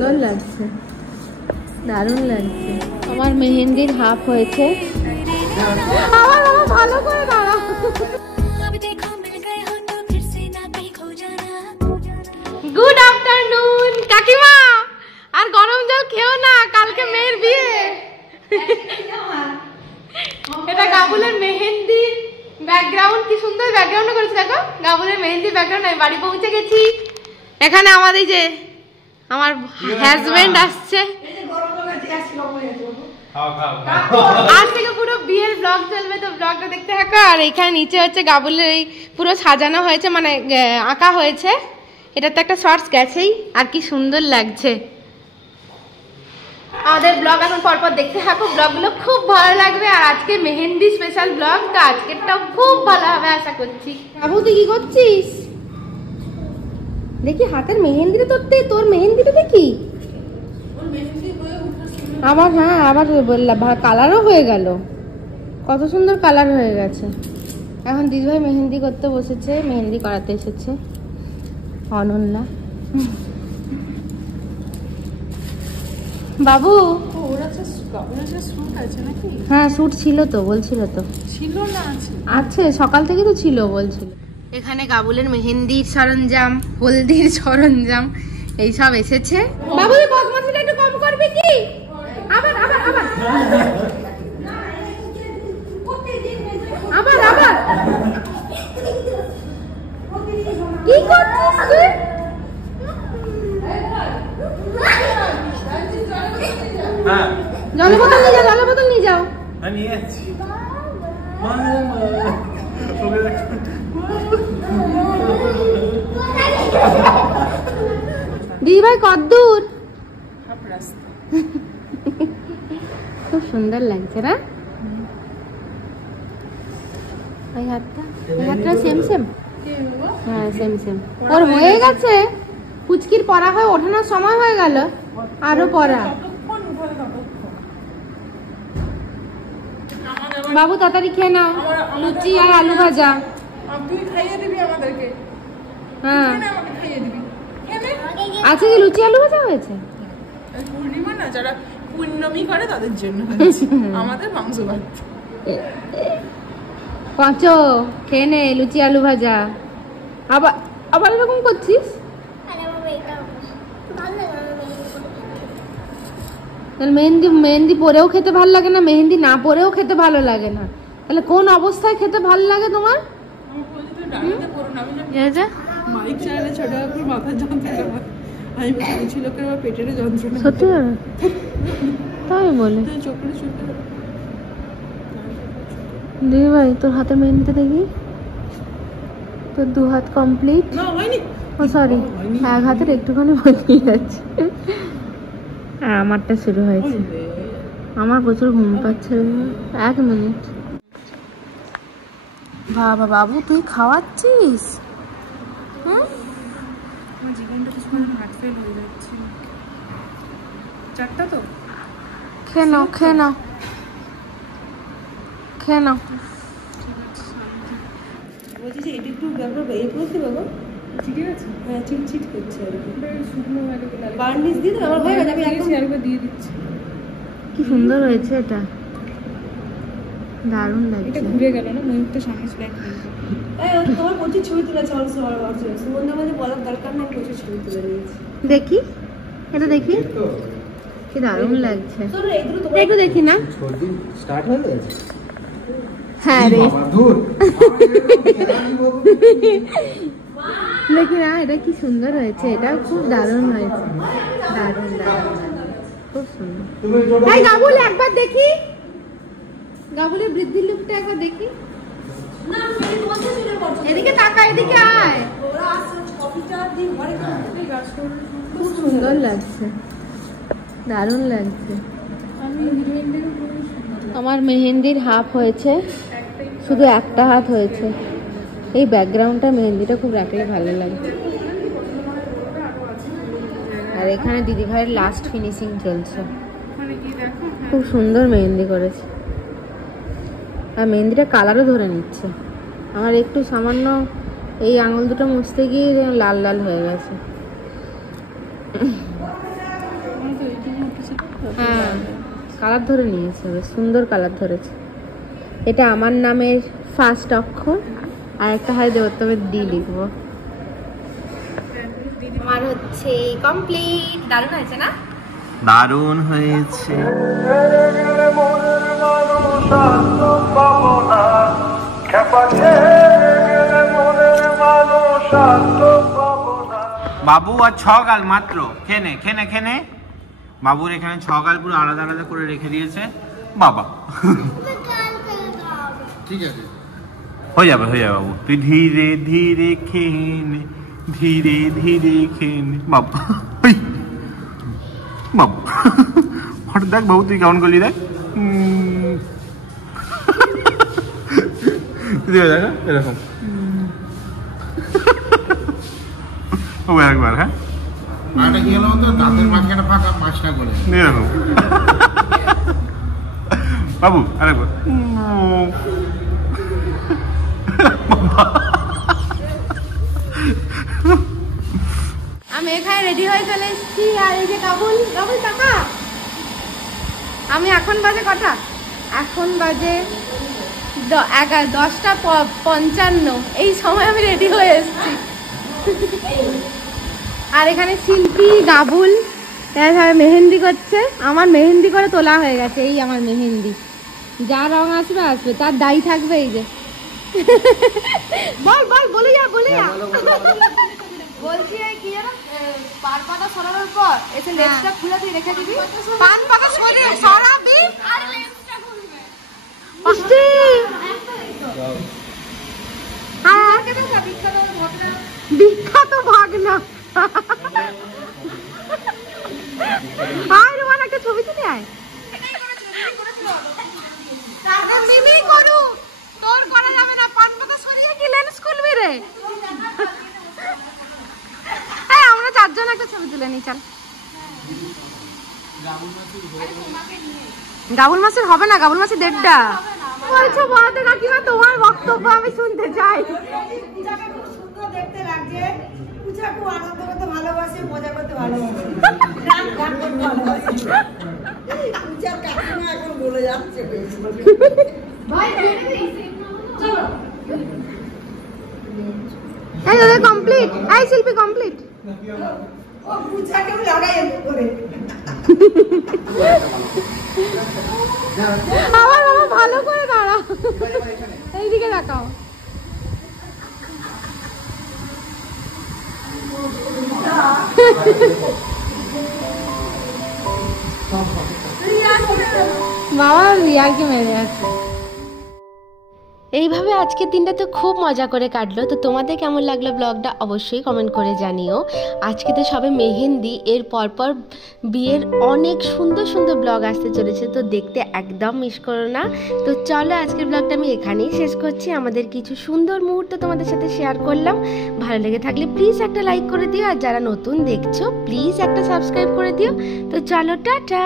সুন্দর লাগছে, দারুণ লাগছে। আমার মেহেন্দির হাফ হয়েছে। আমার ভালো করে দাঁড়া। গুড আফটারনুন কাকিমা। আর গরম জল খেও না, কালকে মেয়ের বিয়ে। এটা গাবুলের মেহেন্দি ব্যাকগ্রাউন্ড, কি সুন্দর ব্যাকগ্রাউন্ড করেছে দেখো। গাবুলের মেহেন্দি ব্যাকগ্রাউন্ড। আমি বাড়ি পৌঁছে গেছি। এখানে আমাদের যে আমার হাজবেন্ড আসছে। আজ থেকে পুরো বিয়ের ব্লগ চলবে, তো ব্লগটা দেখতে থাকো। আর এখানে নিচে হচ্ছে গাবুলের এই পুরো সাজানো হয়েছে, মানে আঁকা হয়েছে। এটা তো একটা শর্টস গেছেই, আর কি সুন্দর লাগছে। আমাদের ব্লগ এখন পরপর দেখতে থাকো, ব্লগগুলো খুব ভালো লাগবে। আর আজকে মেহেন্দি স্পেশাল ব্লগ, তো আজকেরটাও খুব ভালো হবে আশা করছি। বাবু তুই কি করছিস? দেখি হাতের মেহেন্দিটা তোর মেহেন্দিটা দেখি। আবার হ্যাঁ, আবার কালারও হয়ে গেল, কত সুন্দর কালার হয়ে গেছে। এখন দিদিভাই মেহেন্দি করতে বসেছে, মেহেন্দি করাতে এসেছে অনন্যা। বাবু হ্যাঁ স্যুট ছিল তো, বলছিল তো ছিল না, আছে সকাল থেকে তো ছিল বলছিল। এখানে গাবুলের মেহেন্দির সরঞ্জাম, হলদির সরঞ্জাম এইসব এসেছে। বাবু বদমাশিটা একটু কম করবি কি? আবার আবার আবার আবার আবার কি করছিস তুই? জলের বোতল নিয়ে যাও, জলের বোতল নিয়ে যাও। দিদি ভাই কদ্দূর? খুব সুন্দর লাগছে না এই হাতটা? এই হাতটা সেম সেম? হ্যাঁ সেম সেম। ওর হয়ে গেছে, পুচকির পড়া হয়ে ওঠানোর সময় হয়ে গেল, আরো পড়া। বাবু তাড়াতাড়ি খেয়ে নাও, লুচি আর আলু ভাজা। হ্যাঁ আজকে কি লুচি আলু ভাজা হয়েছে? পূর্ণিমা না, যারা পূর্ণমী করে তাদের জন্য, আমাদের মাংস ভাত। পাঁচো খেয়ে নে লুচি আলু ভাজা। আবার আবার এরকম করছিস? মেহেন্দি মেহেন্দি পরেও খেতে ভালো লাগে না, মেহেন্দি না পরেও খেতে ভালো লাগে না, তাহলে কোন অবস্থায় খেতে ভালো লাগে তোমার? সত্যি তাই বলে? দিদি ভাই তোর হাতের মেহেন্দিটা দেখি, তোর দু হাত কমপ্লিট। ও সরি, এক হাতের একটুখানি বাকি আছে। আমারটা শুরু হয়েছে, আমার প্রচুর ঘুম পাচ্ছে। 1 মিনিট। বাবা বাবু তুই খাওয়াচ্ছিস? হ্যাঁ আমার জীবনটা কিছু হার্ট ফেল হয়ে যাচ্ছে। চারটা তো খেয়ে নাও, খেয়ে নাও, খেয়ে নাও। বলছি যে এটা একটু ব্যবহার এ করতে বাবা, ঠিক আছে? হ্যাঁ চিটচিট করছে আর কি, শুকনো বার্নিশ দিয়ে দাও। আমার হয়ে গেছে, আমি একবার দিয়ে দিচ্ছি। কি সুন্দর হয়েছে এটা, দারুণ লাগছে। এটা ঘুরে গেল না, ময়ূরটা সামনে স্ল্যাট হয়ে গেল। তোমার প্রচুর ছবি তুলেছে, সুগন্ধা মাঝে বলার দরকার না, প্রচুর ছবি তুলে নিয়েছি। দেখি এটা, দেখি কি দারুণ লাগছে। একটু দেখি না, স্টার্ট হয়ে গেছে। হ্যাঁ রে দেখি না, এটা কি সুন্দর হয়েছে, এটা খুব দারুণ হয়েছে, দারুণ দারুণ খুব সুন্দর। এই গাবুল একবার দেখি, গাবুলের বৃদ্ধির লুকটা একবার দেখি। এদিকে তাকা, এদিকে আয়। খুব সুন্দর লাগছে, দারুণ লাগছে। আমার মেহেন্দির হাফ হয়েছে, শুধু একটা হাত হয়েছে। এই ব্যাকগ্রাউন্ডটা মেহেন্দিটা খুব রাখলে ভালো লাগছে। আর এখানে দিদি ভাইয়ের লাস্ট ফিনিশিং চলছে, খুব সুন্দর মেহেন্দি করেছে। আর মেহেন্দিটা কালারও ধরে নিচ্ছে। আমার একটু সামান্য এই আঙুল দুটো মুছতে গিয়ে লাল লাল হয়ে গেছে। হ্যাঁ কালার ধরে নিয়েছে, বেশ সুন্দর কালার ধরেছে। এটা আমার নামের ফার্স্ট অক্ষর, আর একটা হয় দেবোত্তমের ডি লিখবো। আমার হচ্ছে কমপ্লিট। দারুণ হয়েছে না? দারুণ হয়েছে। বাবু আর 6 গাল মাত্র, খেনে খেনে খেনে। বাবুর এখানে 6 গাল পুরো আলাদা আলাদা করে রেখে দিয়েছে বাবা। ঠিক আছে, হয়ে যাবে হয়ে যাবে বাবু, তুই ধীরে ধীরে খেনে, ধীরে ধীরে খেনে বাবু। বাবু হঠাৎ দেখ বাবু, তুই কেমন করলি দেখ। দেখ এরকম একবার। হ্যাঁ কি হলো, দাঁতের মাঝখানে ফাঁকা মাছটা করে এরকম। বাবু আরেকবার। আমি এখানে রেডি হয়ে চলে এসেছি, আর এই যে কাবুল কাবুল টাকা। আমি এখন বাজে কটা? এখন বাজে 10:55। এই সময় আমি রেডি হয়ে এসেছি। আর এখানে শিল্পী গাবুল মেহেন্দি করছে। আমার মেহেন্দি করে তোলা হয়ে গেছে, এই আমার মেহেন্দি। যা রং আসবে আসবে, তার দায়ী থাকবে। এই যে বল বল বলে যা বলে যা। বলছি কি জানো, পান পাতা সরানোর পর এসে লেন্সটা খুলে দিয়ে রেখে দিবি। পান পাতা সরাবি আর লেন্সটা খুলবে। অস্তি হ্যাঁ, বিখ্যাত ভাগনা। আয় রোমান, একটা ছবি তুলে আয়। মিমি করু, তোর করা যাবে না। পান পাতা সরিয়ে কি লেন্স খুলবি রে? হ্যাঁ আমরা 4 জন একটা ছবি তুলে নিই, চল। গাবুল মাসের হবে না, গাবুল মাসের 1.5টা বলছো। বলতে কাকিমা তোমার বক্তব্য আমি শুনতে চাই। পূজাকে খুব সুন্দর দেখতে লাগছে। পূজা খুব আনন্দ করতে ভালোবাসে, মজা করতে ভালোবাসে, গান করতে ভালোবাসে। পূজার কাকিমা এখন বলে যাচ্ছে ভাই চলো। এই দাদা কমপ্লিট, এই শিল্পী কমপ্লিট। ও পূজাকেও লাগাই করে। আমার বাবা ভালো করে দাঁড়া, এইদিকে দেখাও। বাবা রিয়াকে মেরে আছে। এইভাবে আজকের দিনটা তো খুব মজা করে কাটলো। তো তোমাদের কেমন লাগলো ব্লগটা অবশ্যই কমেন্ট করে জানিও। আজকে তো সবে মেহেন্দি, এর পরপর বিয়ের অনেক সুন্দর সুন্দর ব্লগ আসতে চলেছে, তো দেখতে একদম মিস করো না। তো চলো আজকের ব্লগটা আমি এখানেই শেষ করছি। আমাদের কিছু সুন্দর মুহূর্ত তোমাদের সাথে শেয়ার করলাম। ভালো লেগে থাকলে প্লিজ একটা লাইক করে দিও, আর যারা নতুন দেখছো প্লিজ একটা সাবস্ক্রাইব করে দিও। তো চলো টাটা।